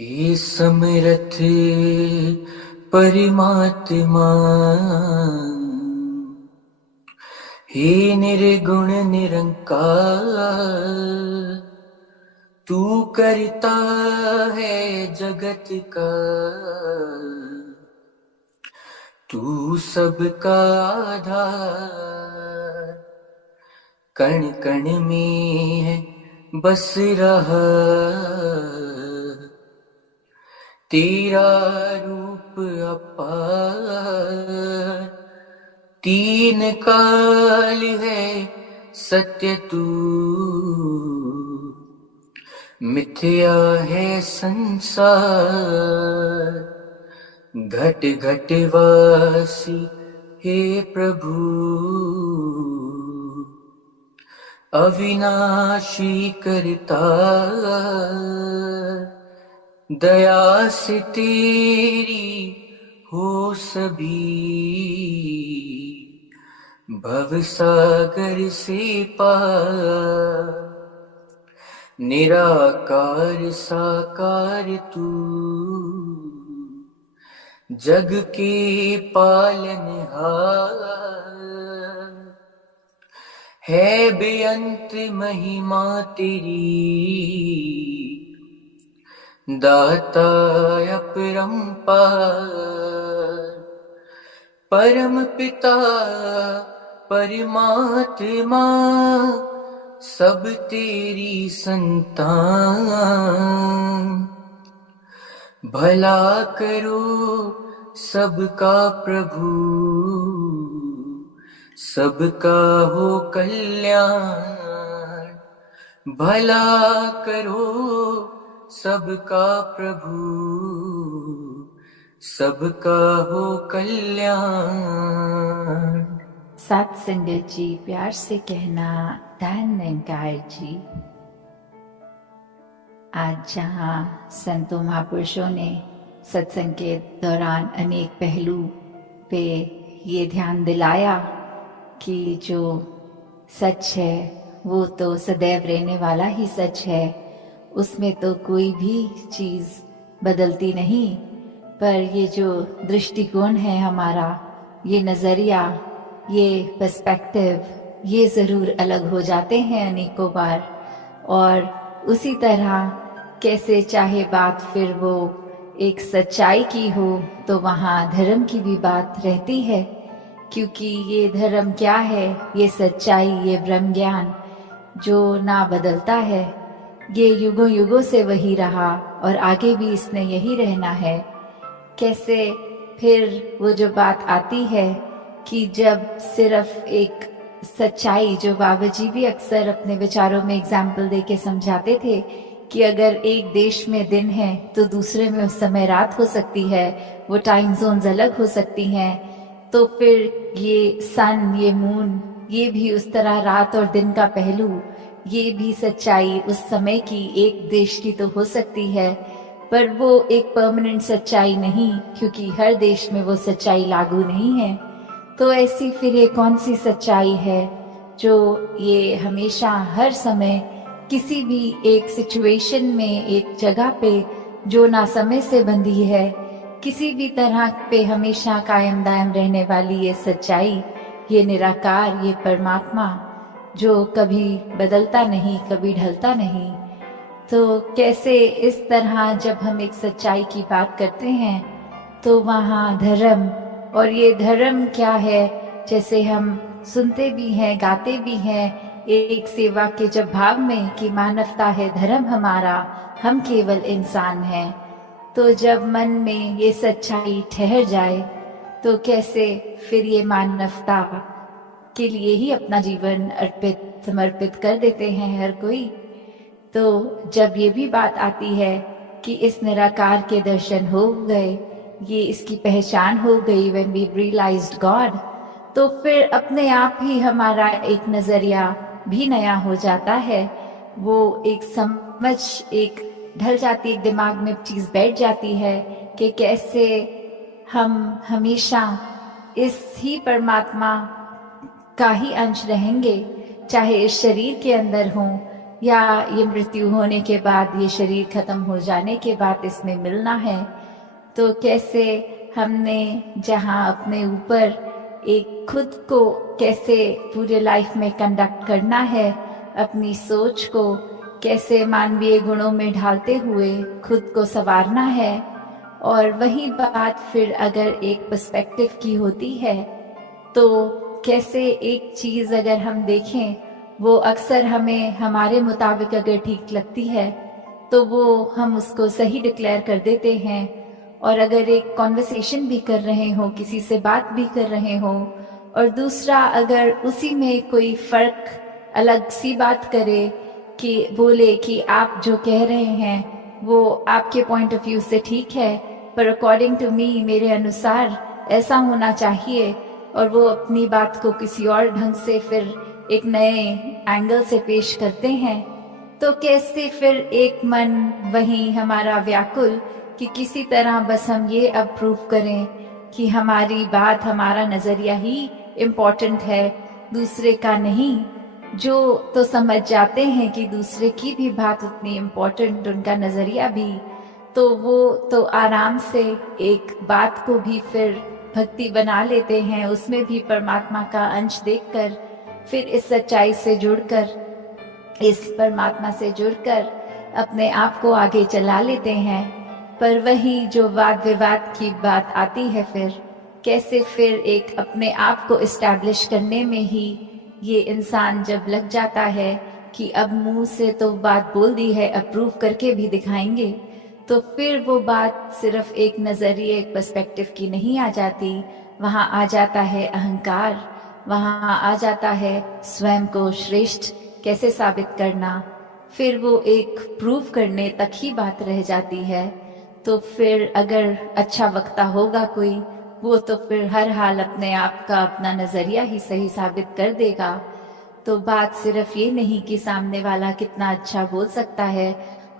हे समरथ परमात्मा, हे निर्गुण निरंकार, तू करता है जगत का, तू सबका आधार। कण कण में है बस रहा तेरा रूप अपार। तीन काल है सत्य तू, मिथ्या है संसार। घट घट वासी हे प्रभु, अविनाशी करता। दया से तेरी हो सभी, भव सागर से पार। निराकार साकार तू, जग के पालनहार। है बेअंत महिमा तेरी, दाता अपरंपार। परम पिता परमात्मा, सब तेरी संतान। भला करो सबका प्रभु, सबका हो कल्याण। भला करो सबका प्रभु, सबका हो कल्याण। सत्संगत जी प्यार से कहना, धन निरंकार जी। आज जहाँ संतों महापुरुषों ने सत्संग के दौरान अनेक पहलू पे ये ध्यान दिलाया कि जो सच है वो तो सदैव रहने वाला ही सच है, उसमें तो कोई भी चीज़ बदलती नहीं। पर ये जो दृष्टिकोण है हमारा, ये नज़रिया, ये पर्सपेक्टिव, ये ज़रूर अलग हो जाते हैं अनेकों बार। और उसी तरह कैसे चाहे बात फिर वो एक सच्चाई की हो, तो वहाँ धर्म की भी बात रहती है। क्योंकि ये धर्म क्या है, ये सच्चाई, ये ब्रह्म ज्ञान जो ना बदलता है, ये युगों युगों से वही रहा और आगे भी इसने यही रहना है। कैसे फिर वो जो बात आती है कि जब सिर्फ एक सच्चाई, जो बाबा जी भी अक्सर अपने विचारों में एग्जाम्पल देके समझाते थे कि अगर एक देश में दिन है तो दूसरे में उस समय रात हो सकती है, वो टाइम जोन्स अलग हो सकती हैं। तो फिर ये सन, ये मून, ये भी उस तरह रात और दिन का पहलू, ये भी सच्चाई उस समय की एक देश की तो हो सकती है, पर वो एक परमानेंट सच्चाई नहीं, क्योंकि हर देश में वो सच्चाई लागू नहीं है। तो ऐसी फिर ये कौन सी सच्चाई है जो ये हमेशा हर समय किसी भी एक सिचुएशन में, एक जगह पे जो ना समय से बंधी है, किसी भी तरह पे हमेशा कायम दायम रहने वाली ये सच्चाई, ये निराकार, ये परमात्मा जो कभी बदलता नहीं, कभी ढलता नहीं। तो कैसे इस तरह जब हम एक सच्चाई की बात करते हैं तो वहाँ धर्म, और ये धर्म क्या है, जैसे हम सुनते भी हैं, गाते भी हैं एक सेवा के जब भाव में कि मानवता है धर्म हमारा, हम केवल इंसान हैं। तो जब मन में ये सच्चाई ठहर जाए तो कैसे फिर ये मानवता के लिए ही अपना जीवन अर्पित, समर्पित कर देते हैं हर कोई। तो जब ये भी बात आती है कि इस निराकार के दर्शन हो गए, ये इसकी पहचान हो गई, when we realized God, तो फिर अपने आप ही हमारा एक नज़रिया भी नया हो जाता है। वो एक समझ एक ढल जाती, एक दिमाग में चीज़ बैठ जाती है कि कैसे हम हमेशा इस ही परमात्मा का ही अंश रहेंगे, चाहे इस शरीर के अंदर हों या ये मृत्यु होने के बाद, ये शरीर खत्म हो जाने के बाद इसमें मिलना है। तो कैसे हमने जहाँ अपने ऊपर एक खुद को कैसे पूरे लाइफ में कंडक्ट करना है, अपनी सोच को कैसे मानवीय गुणों में ढालते हुए खुद को संवारना है। और वही बात फिर अगर एक पर्सपेक्टिव की होती है तो कैसे एक चीज अगर हम देखें वो अक्सर हमें हमारे मुताबिक अगर ठीक लगती है तो वो हम उसको सही डिक्लेयर कर देते हैं। और अगर एक कॉन्वर्सेशन भी कर रहे हो, किसी से बात भी कर रहे हो, और दूसरा अगर उसी में कोई फर्क अलग सी बात करे कि बोले कि आप जो कह रहे हैं वो आपके पॉइंट ऑफ व्यू से ठीक है, पर अकॉर्डिंग टू मी, मेरे अनुसार ऐसा होना चाहिए, और वो अपनी बात को किसी और ढंग से फिर एक नए एंगल से पेश करते हैं, तो कैसे फिर एक मन वही हमारा व्याकुल कि किसी तरह बस हम ये अब प्रूव करें कि हमारी बात, हमारा नजरिया ही इम्पोर्टेंट है, दूसरे का नहीं। जो तो समझ जाते हैं कि दूसरे की भी बात उतनी इम्पोर्टेंट, उनका नजरिया भी, तो वो तो आराम से एक बात को भी फिर भक्ति बना लेते हैं, उसमें भी परमात्मा का अंश देखकर, फिर इस सच्चाई से जुड़कर, इस परमात्मा से जुड़कर अपने आप को आगे चला लेते हैं। पर वही जो वाद विवाद की बात आती है, फिर कैसे फिर एक अपने आप को इस्टेब्लिश करने में ही ये इंसान जब लग जाता है कि अब मुंह से तो बात बोल दी है, अप्रूव करके भी दिखाएंगे, तो फिर वो बात सिर्फ एक नजरिए, एक पर्सपेक्टिव की नहीं आ जाती, वहाँ आ जाता है अहंकार, वहाँ आ जाता है स्वयं को श्रेष्ठ कैसे साबित करना, फिर वो एक प्रूव करने तक ही बात रह जाती है। तो फिर अगर अच्छा वक्ता होगा कोई, वो तो फिर हर हाल अपने आप का अपना नजरिया ही सही साबित कर देगा। तो बात सिर्फ ये नहीं कि सामने वाला कितना अच्छा बोल सकता है,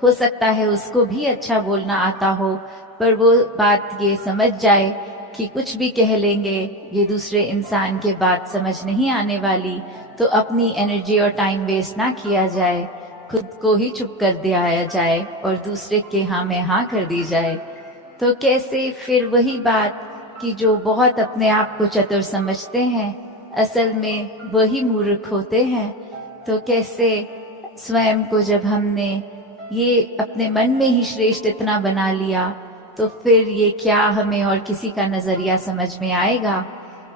हो सकता है उसको भी अच्छा बोलना आता हो, पर वो बात ये समझ जाए कि कुछ भी कह लेंगे, ये दूसरे इंसान के बात समझ नहीं आने वाली, तो अपनी एनर्जी और टाइम वेस्ट ना किया जाए, खुद को ही चुप कर दिया जाए और दूसरे के हाँ में हाँ कर दी जाए। तो कैसे फिर वही बात कि जो बहुत अपने आप को चतुर समझते हैं, असल में वही मूर्ख होते हैं। तो कैसे स्वयं को जब हमने ये अपने मन में ही श्रेष्ठ इतना बना लिया, तो फिर ये क्या हमें और किसी का नजरिया समझ में आएगा।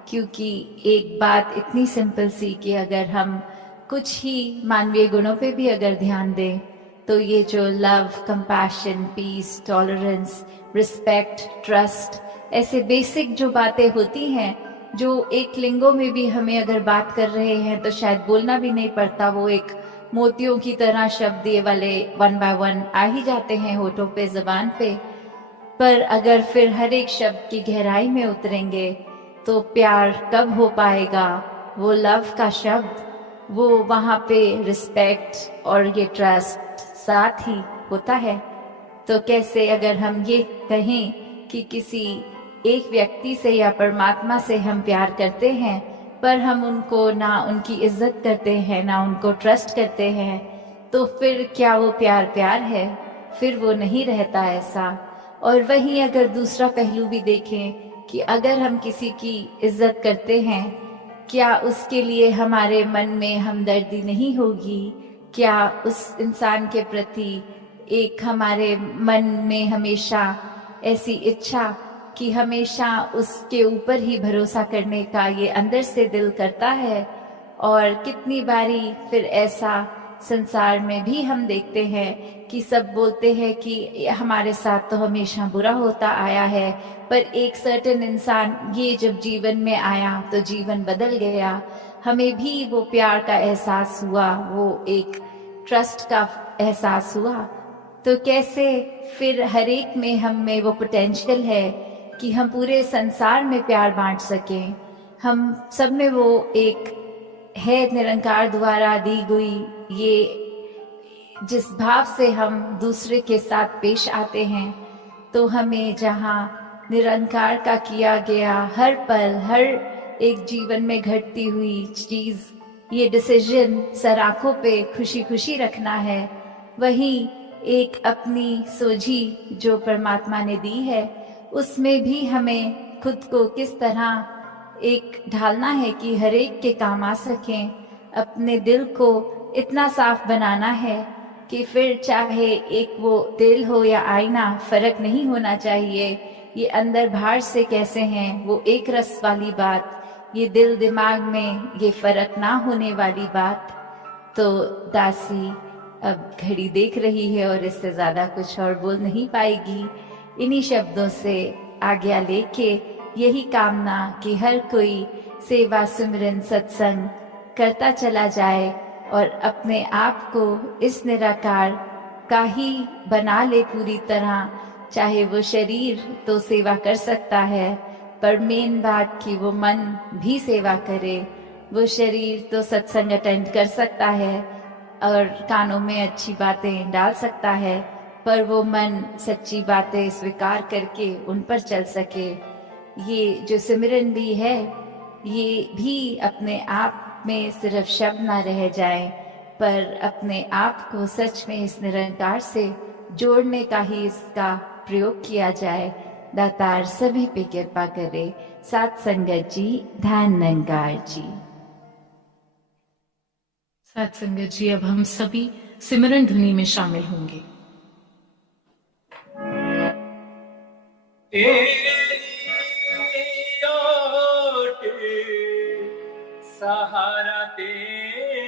क्योंकि एक बात इतनी सिंपल सी कि अगर हम कुछ ही मानवीय गुणों पे भी अगर ध्यान दें, तो ये जो love, compassion, peace, tolerance, respect, trust, ऐसे बेसिक जो बातें होती हैं, जो एक लिंगों में भी हमें अगर बात कर रहे हैं तो शायद बोलना भी नहीं पड़ता, वो एक मोतियों की तरह शब्द ये वाले 1 by 1 आ ही जाते हैं होठों पे, जबान पे। पर अगर फिर हर एक शब्द की गहराई में उतरेंगे तो प्यार कब हो पाएगा, वो लव का शब्द, वो वहाँ पे रिस्पेक्ट और ये ट्रस्ट साथ ही होता है। तो कैसे अगर हम ये कहें कि किसी एक व्यक्ति से या परमात्मा से हम प्यार करते हैं, पर हम उनको ना उनकी इज्जत करते हैं, ना उनको ट्रस्ट करते हैं, तो फिर क्या वो प्यार प्यार है? फिर वो नहीं रहता ऐसा। और वहीं अगर दूसरा पहलू भी देखें कि अगर हम किसी की इज्जत करते हैं, क्या उसके लिए हमारे मन में हमदर्दी नहीं होगी? क्या उस इंसान के प्रति एक हमारे मन में हमेशा ऐसी इच्छा कि हमेशा उसके ऊपर ही भरोसा करने का ये अंदर से दिल करता है? और कितनी बारी फिर ऐसा संसार में भी हम देखते हैं कि सब बोलते हैं कि हमारे साथ तो हमेशा बुरा होता आया है, पर एक सर्टेन इंसान ये जब जीवन में आया तो जीवन बदल गया, हमें भी वो प्यार का एहसास हुआ, वो एक ट्रस्ट का एहसास हुआ। तो कैसे फिर हर एक में हम में वो पोटेंशियल है कि हम पूरे संसार में प्यार बांट सकें। हम सब में वो एक है निरंकार द्वारा दी गई ये जिस भाव से हम दूसरे के साथ पेश आते हैं, तो हमें जहाँ निरंकार का किया गया हर पल, हर एक जीवन में घटती हुई चीज ये डिसीजन सर आंखों पे खुशी खुशी रखना है, वहीं एक अपनी सोझी जो परमात्मा ने दी है उसमें भी हमें खुद को किस तरह एक ढालना है कि हर एक के काम आ सकें। अपने दिल को इतना साफ बनाना है कि फिर चाहे एक वो दिल हो या आईना, फर्क नहीं होना चाहिए। ये अंदर बाहर से कैसे हैं वो एक रस वाली बात, ये दिल दिमाग में ये फर्क ना होने वाली बात। तो दासी अब घड़ी देख रही है और इससे ज्यादा कुछ और बोल नहीं पाएगी। इन्हीं शब्दों से आज्ञा लेके यही कामना कि हर कोई सेवा सिमरन सत्संग करता चला जाए और अपने आप को इस निराकार का ही बना ले पूरी तरह। चाहे वो शरीर तो सेवा कर सकता है, पर मेन बात कि वो मन भी सेवा करे। वो शरीर तो सत्संग अटेंड कर सकता है और कानों में अच्छी बातें डाल सकता है, पर वो मन सच्ची बातें स्वीकार करके उन पर चल सके। ये जो सिमरन भी है ये भी अपने आप में सिर्फ शब्द ना रह जाए, पर अपने आप को सच में इस निरंकार से जोड़ने का ही इसका प्रयोग किया जाए। दातार सभी पे कृपा करे। साथ संगत जी, ध्यान निरंकार जी। साथ संगत जी, अब हम सभी सिमरन ध्वनि में शामिल होंगे। सहारा तेरा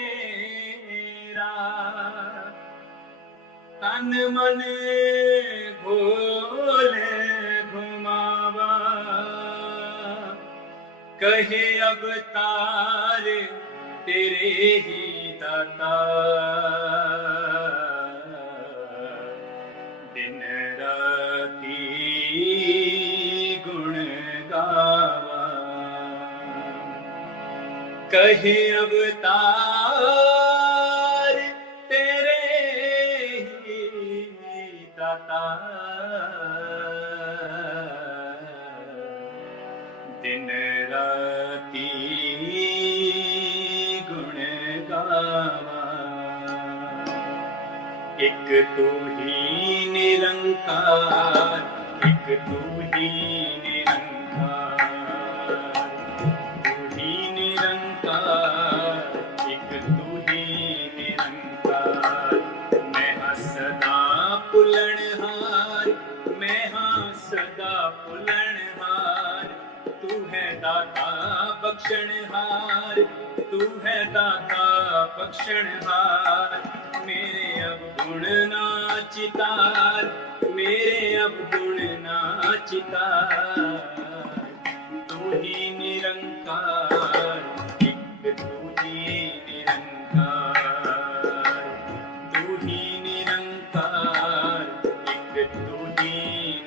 तन मन भोले घुमावा, कहे अवतार तेरे ही दाता, दिन राती गुण गावा, कहे अवतार तेरे ही दाता, दिन राती गुण गावा। एक तू ही निरंकार, एक तू ही निरंकार, तू ही निरंकार, एक तू ही निरंकार। मैं हाँ सदा पुलनहार, मैं हाँ सदा पुलनहार, तू है दाता बख्शनहार, तू है दाता बख्शनहार। मेरे अब गुण नाचितार, मेरे अब गुण नाचितार, तू ही निरंकार, एक तू ही निरंकार, तू ही निरंकार, एक तू ही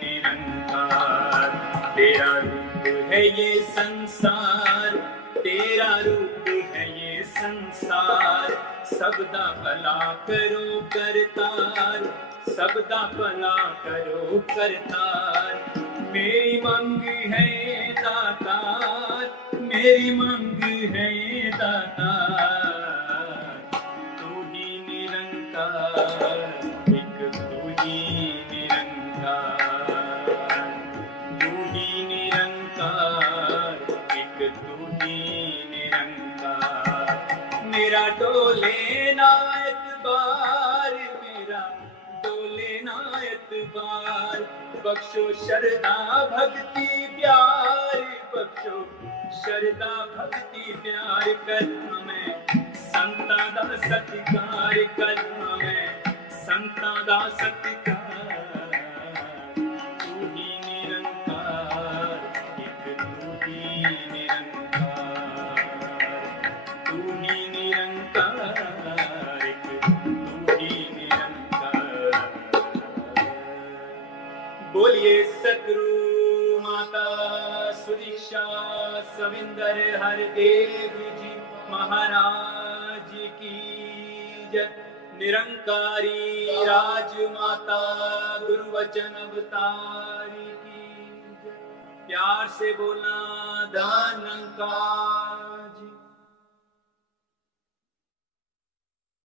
निरंकार। तेरा रूप है ये संसार, तेरा रूप है ये संसार, सबदा भला करो करतार, सबदा भला करो करतार। मेरी मांग है ये दातार, मेरी मांग है ये दातार, तू ही निरंकार, एक तू ही निरंकार, तू ही निरंकार, एक तू ही निरंकार। मेरा डोले ना एतबार, मेरा डोले ना एतबार, बख्शो शरदा भक्ति प्यार, बख्शो शरदा भक्ति प्यार। करना मैं संता दा सत्कार, करना मैं संता दा सत्कार, तू ही निरंकार, एक तू ही निरंकार, तू ही निरंकार, एक तू ही निरंकार। बोलिए सतगुरु माता सुदीक्षा सविंदर हरदेव जी महाराज की जय। निरंकारी राजमाता गुरु वचन अवतारी की जय। प्यार से बोलना धन निरंकार।